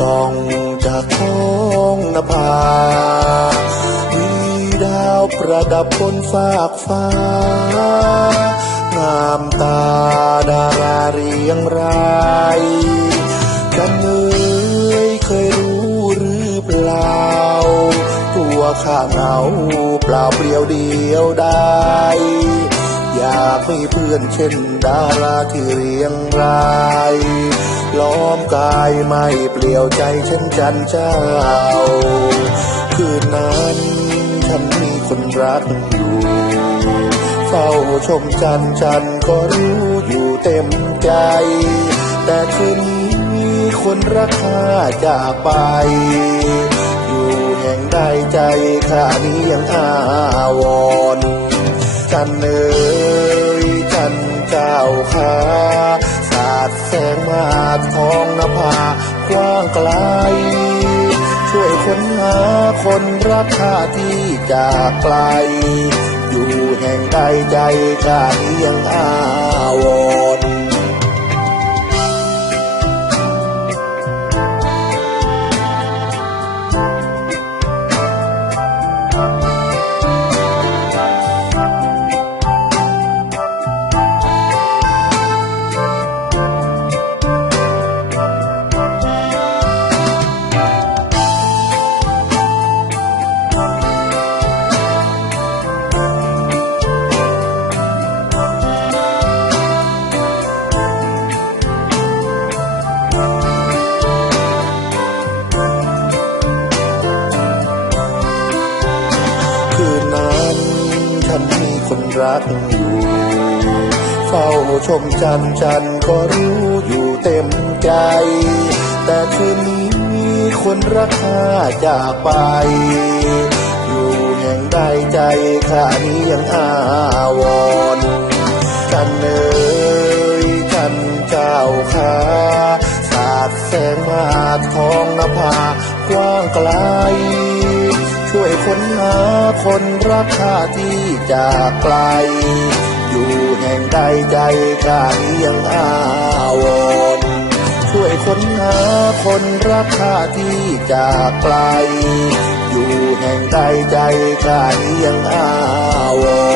ส่องจากท้องนภา มีดาวประดับบนฟากฟ้า งามตาดาราเรียงรายกันเอ่ยเคยรู้หรือเปล่า ตัวข้าเหงาเปล่าเปลี่ยวเดียวได้ อยากมีเพื่อนเช่นดาราที่เรียงราย ล้อมกายไม่เปลี่ยวใจเช่นจันเจ้า คืนนั้นฉันมีคนรักอยู่เฝ้าชมจันจันก็รู้อยู่เต็มใจ แต่คืนนี้คนรักข้าจากไป อยู่แห่งใดใจข้านี้ยังอาวรจันเอ๋ยจันเจ้าข้า ดแสงมาทองนภากว้างไกล ช่วยค้นหาคนรักข้าที่จากไกล อยู่แห่งใดใจกายยังอาวร รักอยู่ เฝ้าชมจันจันก็รู้อยู่เต็มใจ แต่คืนนี้คนรักข้าจากไป อยู่แห่งใดใจข้านี้ยังอาวรณ์จันเอ๋ยจันเจ้าข้าสาดแสงมาทองนภากว้างไกล ค้นหาคนรักข้าที่จากไกล อยู่แห่งใดใจกายยังอาวรณ์ช่วยค้นหาคนรักข้าที่จากไกล อยู่แห่งใดใจกายยังอาวรณ์